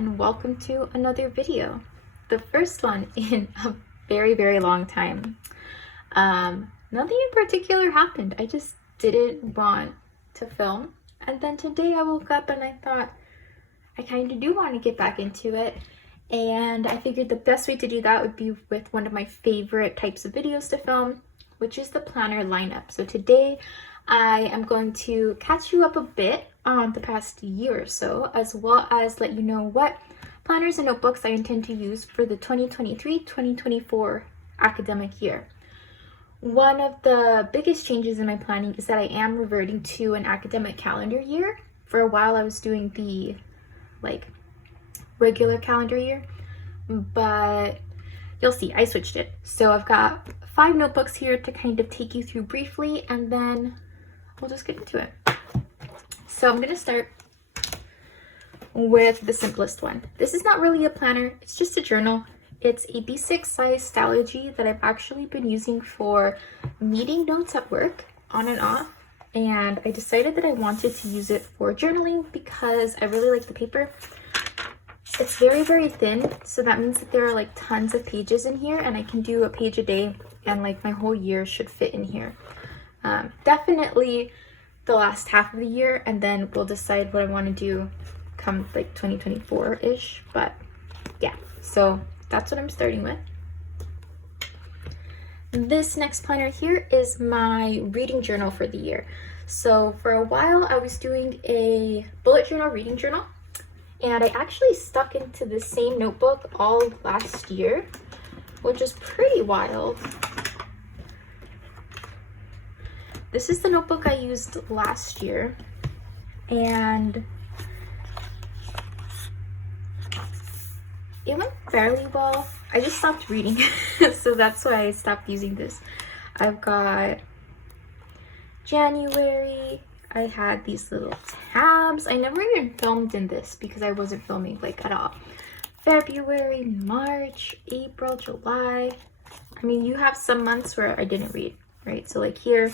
and welcome to another video. The first one in a very long time. Nothing in particular happened. I just didn't want to film. And then today I woke up and I thought I kind of do want to get back into it. And I figured the best way to do that would be with one of my favorite types of videos to film, which is the planner lineup. So today I am going to catch you up a bit on the past year or so, as well as let you know what planners and notebooks I intend to use for the 2023-2024 academic year. One of the biggest changes in my planning is that I am reverting to an academic calendar year. For a while I was doing the regular calendar year, but you'll see I switched it. So I've got 5 notebooks here to kind of take you through briefly, and then we'll just get into it. So I'm going to start with the simplest one. This is not really a planner, it's just a journal. It's a B6 size Stylogy that I've actually been using for meeting notes at work on and off, and I decided that I wanted to use it for journaling because I really like the paper. It's very thin, so that means that there are tons of pages in here, and I can do a page a day, and my whole year should fit in here. Definitely the last half of the year, and then we'll decide what I want to do come 2024-ish, but yeah, so that's what I'm starting with. This next planner here is my reading journal for the year. So for a while I was doing a bullet journal reading journal, and I actually stuck into the same notebook all last year, which is pretty wild. This is the notebook I used last year, and it went fairly well. I just stopped reading, so that's why I stopped using this. I've got January. I had these little tabs. I never even filmed in this because I wasn't filming at all. February, March, April, July. I mean, you have some months where I didn't read, right? So here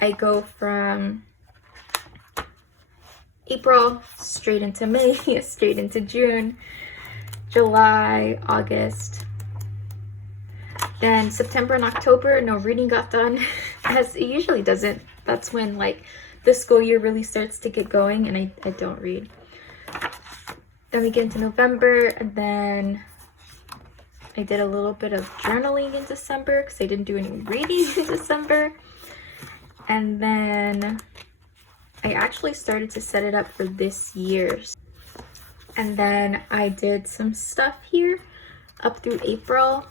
I go from April straight into May, straight into June, July, August. Then September and October, no reading got done, as it usually doesn't. That's when the school year really starts to get going, and I don't read. Then we get into November, and then I did a little bit of journaling in December because I didn't do any reading in December. And then I actually started to set it up for this year. And then I did some stuff here up through April,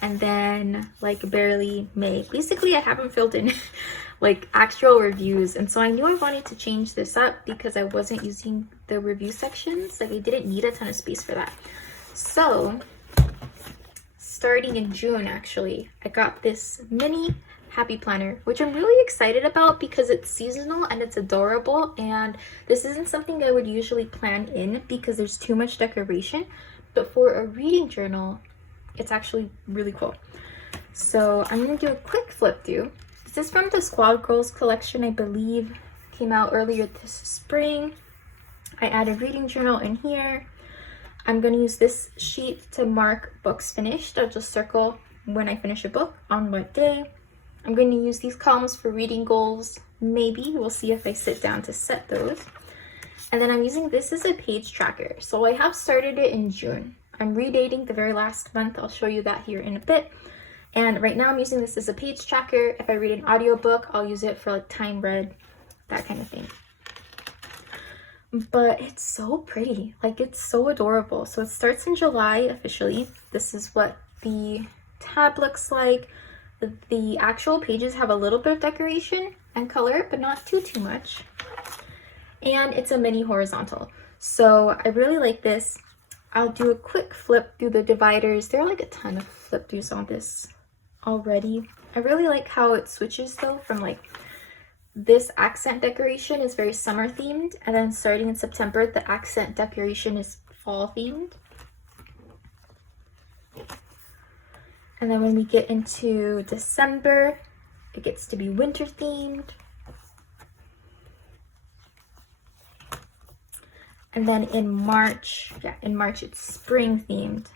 and then barely May. Basically I haven't filled in actual reviews, and so I knew I wanted to change this up because I wasn't using the review sections. I didn't need a ton of space for that. So starting in June, actually, I got this mini happy planner, which I'm really excited about because it's seasonal and it's adorable, and this isn't something I would usually plan in because there's too much decoration, but for a reading journal it's actually really cool. So I'm gonna do a quick flip through. This is from the Squad Girls collection, I believe came out earlier this spring. I added reading journal in here. I'm gonna use this sheet to mark books finished. I'll just circle when I finish a book on what day. I'm going to use these columns for reading goals. Maybe we'll see if I sit down to set those. And then I'm using this as a page tracker. So I have started it in June. I'm redating the very last month. I'll show you that here in a bit. And right now I'm using this as a page tracker. If I read an audiobook, I'll use it for time read, that kind of thing. But it's so pretty. It's so adorable. So it starts in July officially. This is what the tab looks like. The actual pages have a little bit of decoration and color, but not too much. And it's a mini horizontal. So I really like this. I'll do a quick flip through the dividers. There are a ton of flip throughs on this already. I really like how it switches though from this accent decoration is very summer themed, and then starting in September the accent decoration is fall themed. And then when we get into December, it gets to be winter themed. And then in March, it's spring themed.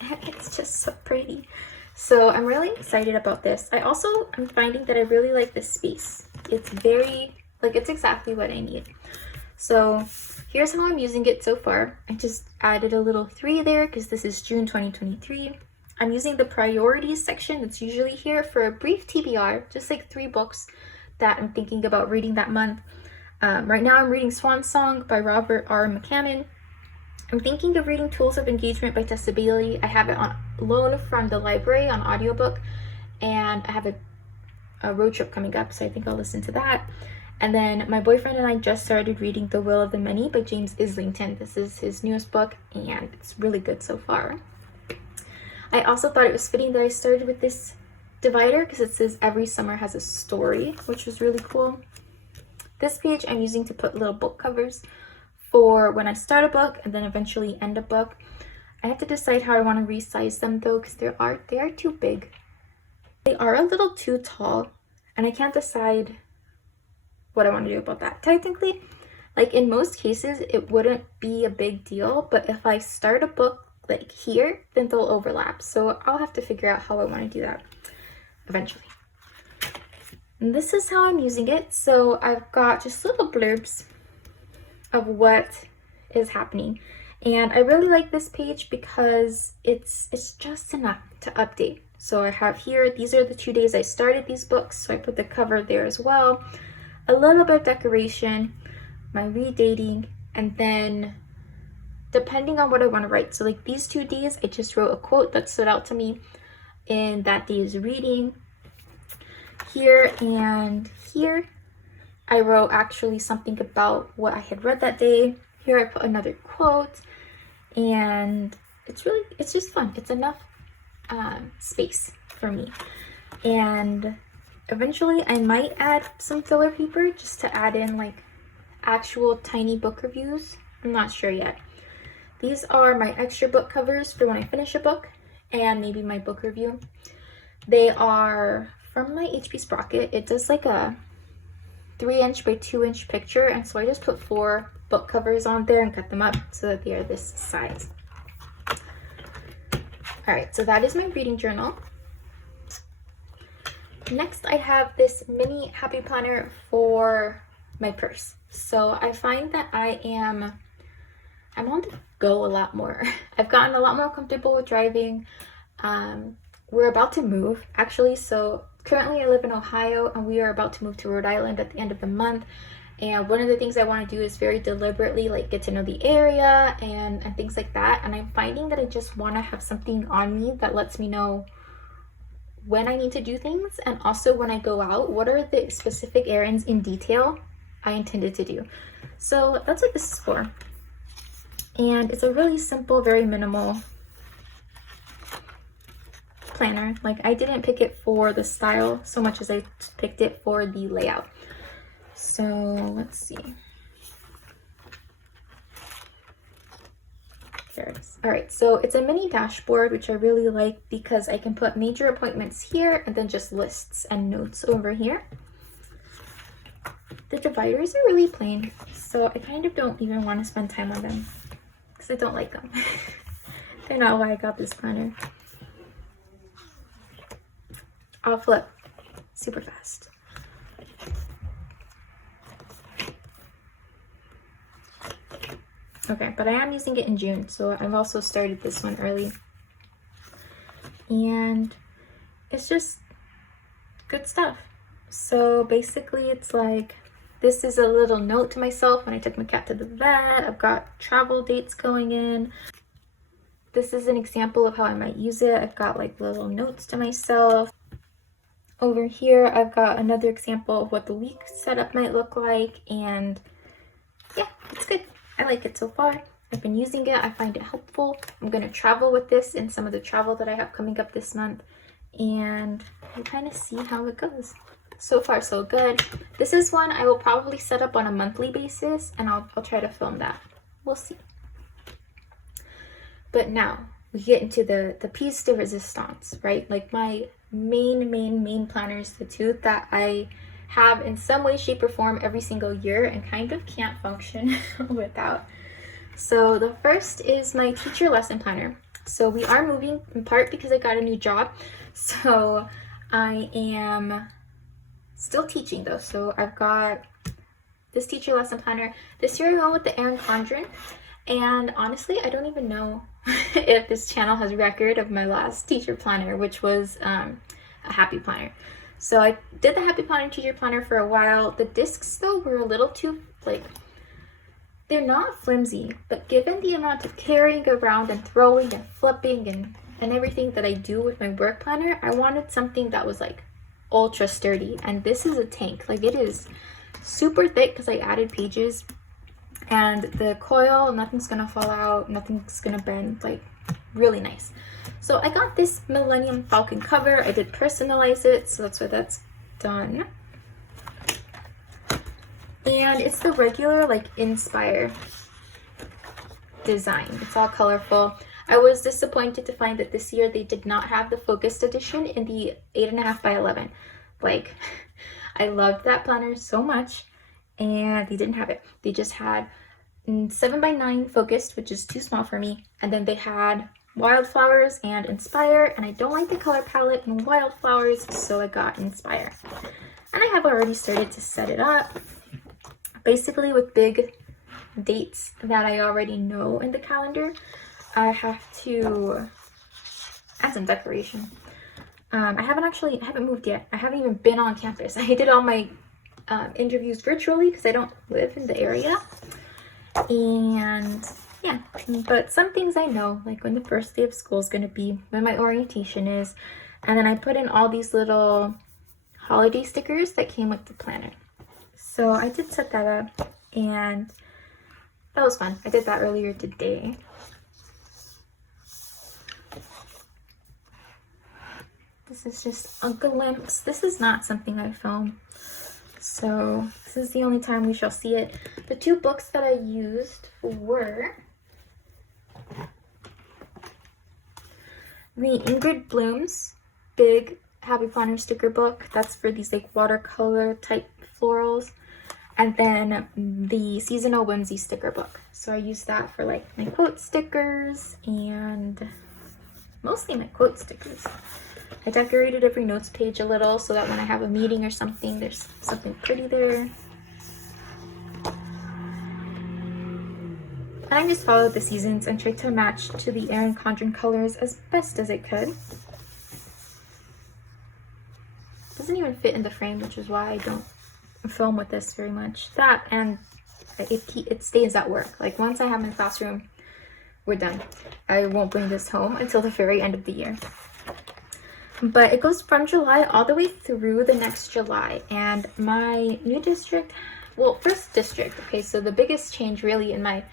It's just so pretty. So I'm really excited about this. I'm finding that I really like this space. It's very, like, it's exactly what I need. So here's how I'm using it so far. I just added a little 3 there because this is June 2023. I'm using the priorities section that's usually here for a brief TBR, just like 3 books that I'm thinking about reading that month. Right now I'm reading Swan Song by Robert R. McCammon. I'm thinking of reading Tools of Engagement by Tessa Bailey. I have it on loan from the library on audiobook, and I have a road trip coming up, so I think I'll listen to that. And then my boyfriend and I just started reading The Will of the Many by James Islington. This is his newest book, and it's really good so far. I also thought it was fitting that I started with this divider because it says every summer has a story, which was really cool. This page I'm using to put little book covers for when I start a book and then eventually end a book. I have to decide how I want to resize them though, because they are too big. They are a little too tall, and I can't decide what I want to do about that. Technically, like in most cases, it wouldn't be a big deal, but if I start a book like here, then they'll overlap. So I'll have to figure out how I want to do that eventually. And this is how I'm using it. So I've got just little blurbs of what is happening, and I really like this page because it's just enough to update. So I have here, these are the 2 days I started these books, so I put the cover there as well, a little bit of decoration, my redating, and then depending on what I want to write. So like these 2 days I just wrote a quote that stood out to me in that day's reading. Here and here I wrote actually something about what I had read that day. Here I put another quote, and it's just fun. It's enough space for me. And eventually I might add some filler paper just to add in like actual tiny book reviews. I'm not sure yet. These are my extra book covers for when I finish a book, and maybe my book review. They are from my HP Sprocket. It does like a 3-inch by 2-inch picture, and so I just put 4 book covers on there and cut them up so that they are this size. Alright, so that is my reading journal. Next I have this mini happy planner for my purse. So I find that I'm on the go a lot more. I've gotten a lot more comfortable with driving. We're about to move actually, so currently I live in Ohio and we are about to move to Rhode Island at the end of the month. And one of the things I want to do is very deliberately like get to know the area and things like that. And I'm finding that I just want to have something on me that lets me know when I need to do things, and also when I go out, what are the specific errands in detail I intended to do. So that's what this is for. And it's a really simple, very minimal planner. Like I didn't pick it for the style so much as I picked it for the layout. So let's see. There it is. All right, so it's a mini dashboard, which I really like because I can put major appointments here and then just lists and notes over here. The dividers are really plain, so I kind of don't even want to spend time on them because I don't like them. They're not why I got this planner. I'll flip super fast. Okay, but I am using it in June, so I've also started this one early. And it's just good stuff. So basically it's like, this is a little note to myself when I took my cat to the vet. I've got travel dates going in. This is an example of how I might use it. I've got like little notes to myself. Over here, I've got another example of what the week setup might look like. And yeah, it's good. I like it so far. I've been using it. I find it helpful. I'm going to travel with this in some of the travel that I have coming up this month. And we'll kind of see how it goes. So far, so good. This is one I will probably set up on a monthly basis, and I'll try to film that. We'll see. But now, we get into the piece de resistance, right? Like my main planners, the two that I have in some way, shape, or form every single year and kind of can't function without. So the first is my teacher lesson planner. So we are moving, in part because I got a new job. So I am still teaching though. So I've got this teacher lesson planner. This year I went with the Erin Condren. And honestly, I don't even know if this channel has record of my last teacher planner, which was a happy planner. So I did the happy planner, teacher planner for a while. The discs though were a little too, like, they're not flimsy, but given the amount of carrying around and throwing and flipping and everything that I do with my work planner, I wanted something that was like ultra sturdy. And this is a tank. Like, it is super thick because I added pages, and the coil, nothing's gonna fall out, nothing's gonna bend, like really nice. So I got this Millennium Falcon cover. I did personalize it, so that's why that's done. And it's the regular like Inspire design. It's all colorful. I was disappointed to find that this year they did not have the focused edition in the 8.5 by 11. Like, I loved that planner so much, and they didn't have it. They just had 7 by 9 focused, which is too small for me, and then they had Wildflowers and Inspire, and I don't like the color palette in Wildflowers, so I got Inspire. And I have already started to set it up, basically with big dates that I already know in the calendar. I have to add some decoration. I haven't moved yet. I haven't even been on campus. I did all my interviews virtually because I don't live in the area. And yeah, but some things I know, like when the first day of school is going to be, when my orientation is, and then I put in all these little holiday stickers that came with the planner. So I did set that up, and that was fun. I did that earlier today. This is just a glimpse. This is not something I filmed, so this is the only time we shall see it. The two books that I used were the Ingrid Bloom's big Happy Planner sticker book. That's for these like watercolor type florals. And then the Seasonal Whimsy sticker book. So I used that for like my quote stickers and mostly my quote stickers. I decorated every notes page a little so that when I have a meeting or something, there's something pretty there. And I just followed the seasons and tried to match to the Erin Condren colors as best as it could. Doesn't even fit in the frame, which is why I don't film with this very much. That, and it stays at work. Like, once I have my classroom, we're done. I won't bring this home until the very end of the year. But it goes from July all the way through the next July. And my new district, well, first district, okay, so the biggest change really in my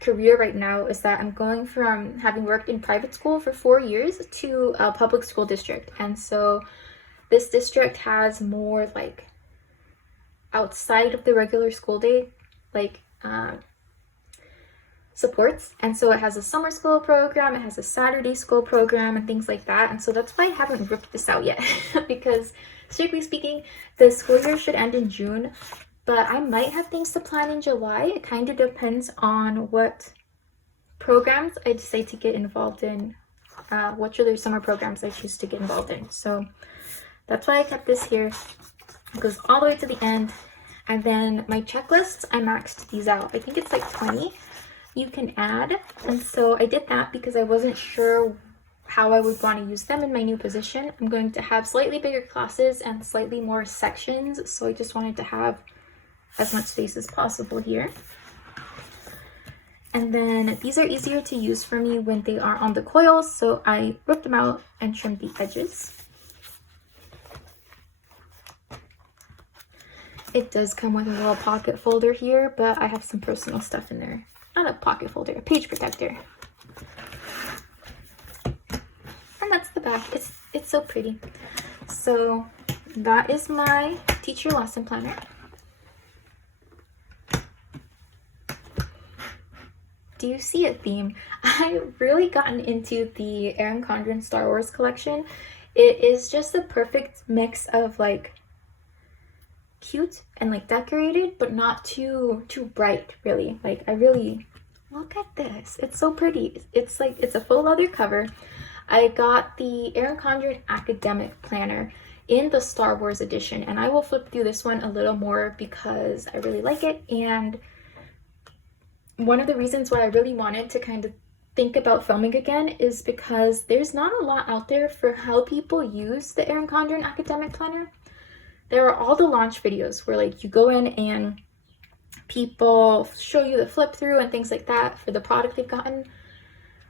career right now is that I'm going from having worked in private school for 4 years to a public school district. And so this district has more like outside of the regular school day, like supports. And so it has a summer school program, it has a Saturday school program and things like that. And so that's why I haven't ripped this out yet because strictly speaking, the school year should end in June, but I might have things to plan in July. It kind of depends on what programs I decide to get involved in, what other summer programs I choose to get involved in. So that's why I kept this here. It goes all the way to the end. And then my checklists, I maxed these out. I think it's like 20 you can add. And so I did that because I wasn't sure how I would want to use them in my new position. I'm going to have slightly bigger classes and slightly more sections. So I just wanted to have as much space as possible here. And then these are easier to use for me when they are on the coils. So I ripped them out and trimmed the edges. It does come with a little pocket folder here, but I have some personal stuff in there. Not a pocket folder, a page protector. And that's the back. It's so pretty. So that is my teacher lesson planner. Do you see a theme? I've really gotten into the Erin Condren Star Wars collection. It is just the perfect mix of like cute and like decorated, but not too bright, really. Like, I really look at this. It's so pretty. It's like, it's a full leather cover. I got the Erin Condren Academic Planner in the Star Wars edition, and I will flip through this one a little more because I really like it. And one of the reasons why I really wanted to kind of think about filming again is because there's not a lot out there for how people use the Erin Condren Academic Planner. There are all the launch videos where like you go in and people show you the flip through and things like that for the product they've gotten,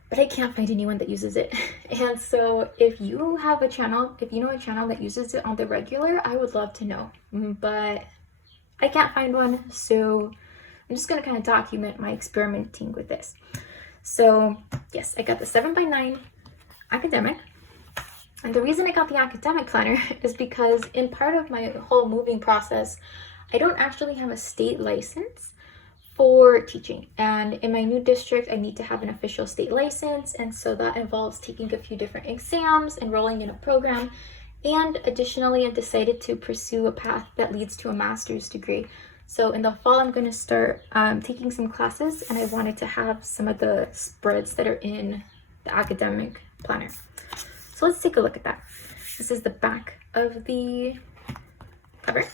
but I can't find anyone that uses it. And so if you have a channel, if you know a channel that uses it on the regular, I would love to know, but I can't find one. So I'm just going to kind of document my experimenting with this. So yes, I got the 7x9 academic. And the reason I got the academic planner is because in part of my whole moving process, I don't actually have a state license for teaching. And in my new district, I need to have an official state license. And so that involves taking a few different exams, enrolling in a program, and additionally, I decided to pursue a path that leads to a master's degree. So in the fall, I'm going to start taking some classes, and I wanted to have some of the spreads that are in the academic planner. So let's take a look at that. This is the back of the cover.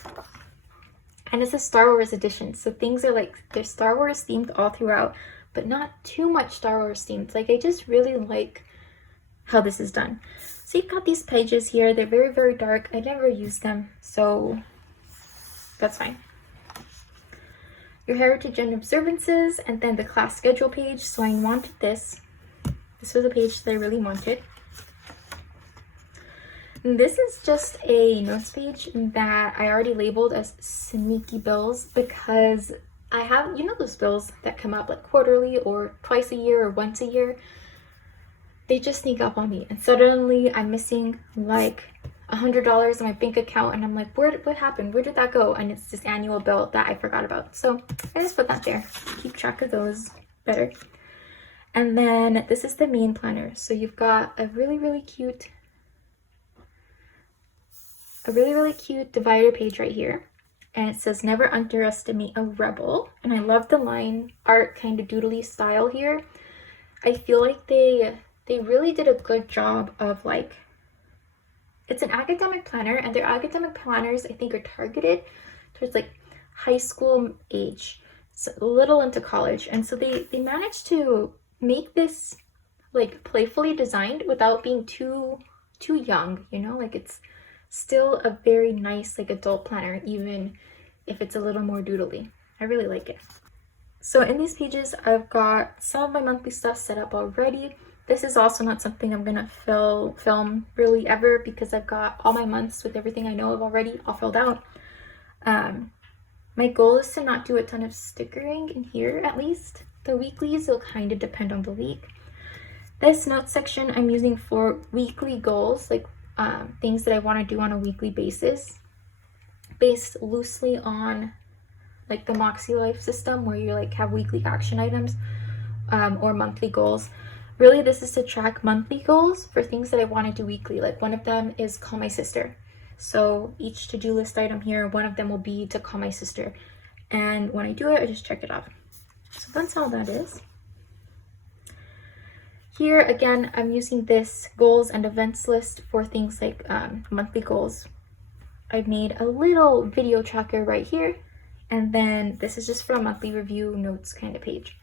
And it's a Star Wars edition. So things are like, they're Star Wars themed all throughout, but not too much Star Wars themed. Like, I just really like how this is done. So you've got these pages here. They're very, very dark. I never use them, so that's fine. Your heritage and observances, and then the class schedule page. So I wanted this. This was a page that I really wanted. And this is just a notes page that I already labeled as sneaky bills because I have, you know, those bills that come up like quarterly or twice a year or once a year. They just sneak up on me, and suddenly I'm missing like $100 in my bank account, and I'm like, what happened? Where did that go? And it's this annual bill that I forgot about. So I just put that there. Keep track of those better. And then this is the main planner. So you've got a really, really cute divider page right here. And it says, never underestimate a rebel. And I love the line art kind of doodly style here. I feel like they really did a good job of like, it's an academic planner, and their academic planners, I think, are targeted towards like high school age, so a little into college. And so they managed to make this like playfully designed without being too young, you know, like it's still a very nice like adult planner, even if it's a little more doodly. I really like it. So in these pages, I've got some of my monthly stuff set up already. This is also not something I'm gonna film really ever because I've got all my months with everything I know of already all filled out. My goal is to not do a ton of stickering in here, at least. The weeklies will kind of depend on the week. This note section I'm using for weekly goals, like things that I want to do on a weekly basis, based loosely on like the Moxie Life system where you like have weekly action items or monthly goals. Really, this is to track monthly goals for things that I want to do weekly. Like one of them is call my sister. So each to-do list item here, one of them will be to call my sister. And when I do it, I just check it off. So that's all that is. Here, again, I'm using this goals and events list for things like monthly goals. I've made a little video tracker right here. And then this is just for a monthly review notes kind of page.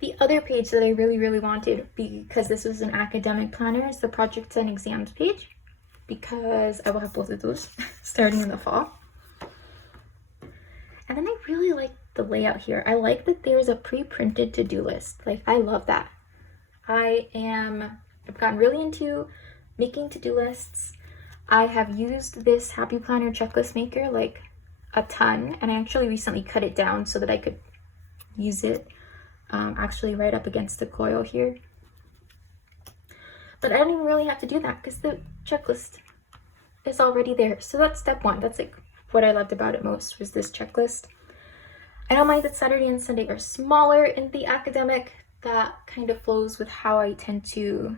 The other page that I really, really wanted, because this was an academic planner, is the projects and exams page, because I will have both of those starting in the fall. And then I really like the layout here. I like that there's a pre-printed to-do list. Like, I love that. I've gotten really into making to-do lists. I have used this Happy Planner checklist maker like a ton, and I actually recently cut it down so that I could use it actually right up against the coil here. But I don't even really have to do that because the checklist is already there. So that's step one. That's like what I loved about it most, was this checklist. I don't mind that Saturday and Sunday are smaller in the academic. That kind of flows with how I tend to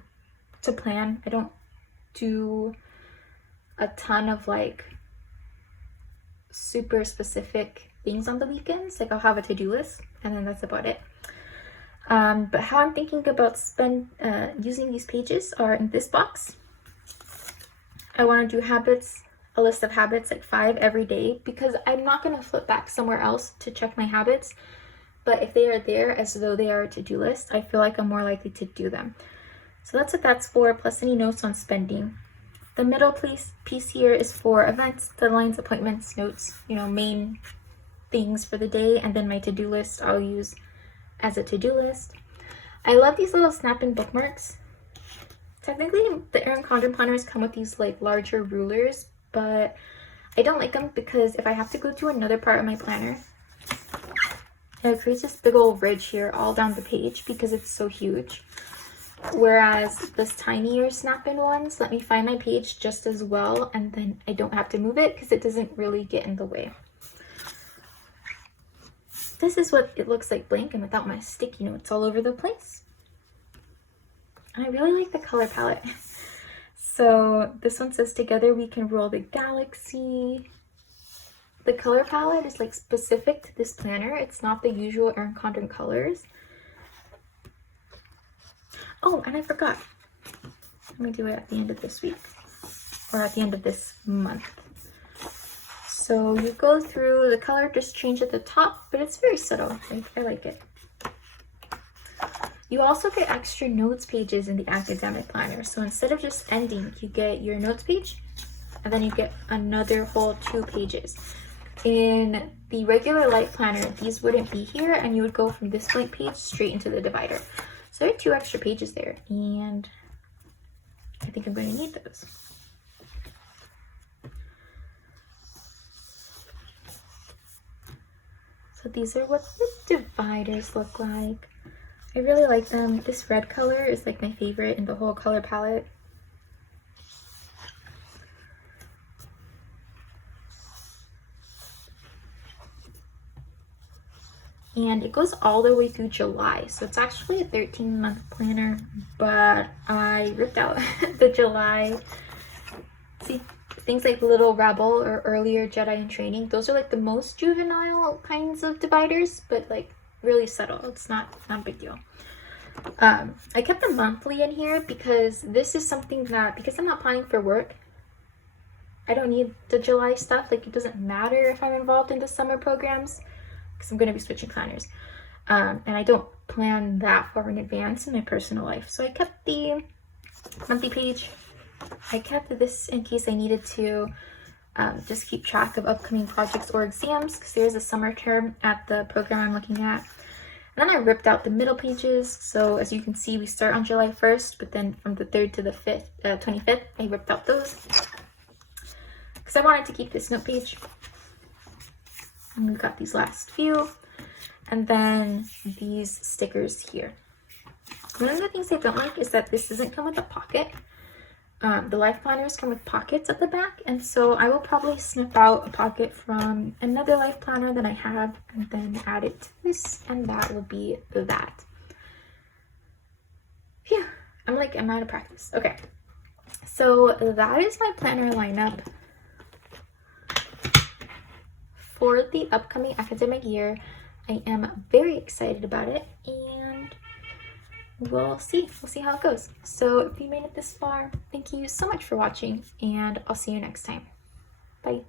plan. I don't do a ton of like super specific things on the weekends. Like I'll have a to-do list and then that's about it. But how I'm thinking about using these pages are in this box. I want to do habits, a list of habits, like 5 every day, because I'm not going to flip back somewhere else to check my habits. But if they are there as though they are a to-do list, I feel like I'm more likely to do them. So that's what that's for, plus any notes on spending. The middle piece here is for events, deadlines, appointments, notes, main things for the day, and then my to-do list I'll use as a to-do list. I love these little snap-in bookmarks. Technically, the Erin Condren planners come with these like larger rulers, but I don't like them because if I have to go to another part of my planner, it creates this big old ridge here all down the page because it's so huge. Whereas this tinier snap-in ones let me find my page just as well, and then I don't have to move it because it doesn't really get in the way. This is what it looks like blank and without my sticky notes all over the place. And I really like the color palette. So this one says, together we can rule the galaxy. The color palette is like specific to this planner. It's not the usual Erin Condren colors. Oh, and I forgot. Let me do it at the end of this week or at the end of this month. So you go through, the color just changed at the top, but it's very subtle. I like it. You also get extra notes pages in the academic planner. So instead of just ending, you get your notes page, and then you get another whole 2 pages. In the regular light planner, these wouldn't be here, and you would go from this blank page straight into the divider. So there are 2 extra pages there, and I think I'm going to need those. So these are what the dividers look like. I really like them. This red color is like my favorite in the whole color palette. And it goes all the way through July. So it's actually a 13-month planner, but I ripped out the July. See, things like Little Rebel or earlier Jedi in Training, those are like the most juvenile kinds of dividers, but like really subtle. It's not a big deal. I kept the monthly in here because this is something that, because I'm not planning for work, I don't need the July stuff. Like it doesn't matter if I'm involved in the summer programs because I'm going to be switching planners. And I don't plan that far in advance in my personal life. So I kept the monthly page. I kept this in case I needed to just keep track of upcoming projects or exams because there's a summer term at the program I'm looking at. And then I ripped out the middle pages. So as you can see, we start on July 1st, but then from the 3rd to the 25th, I ripped out those because I wanted to keep this note page. And we've got these last few, and then these stickers here. One of the things I don't like is that this doesn't come with a pocket. The life planners come with pockets at the back, and so I will probably snip out a pocket from another life planner that I have and then add it to this, and that will be that. Phew, I'm out of practice. Okay, so that is my planner lineup for the upcoming academic year. I am very excited about it, and we'll see how it goes. So if you made it this far, thank you so much for watching, and I'll see you next time. Bye.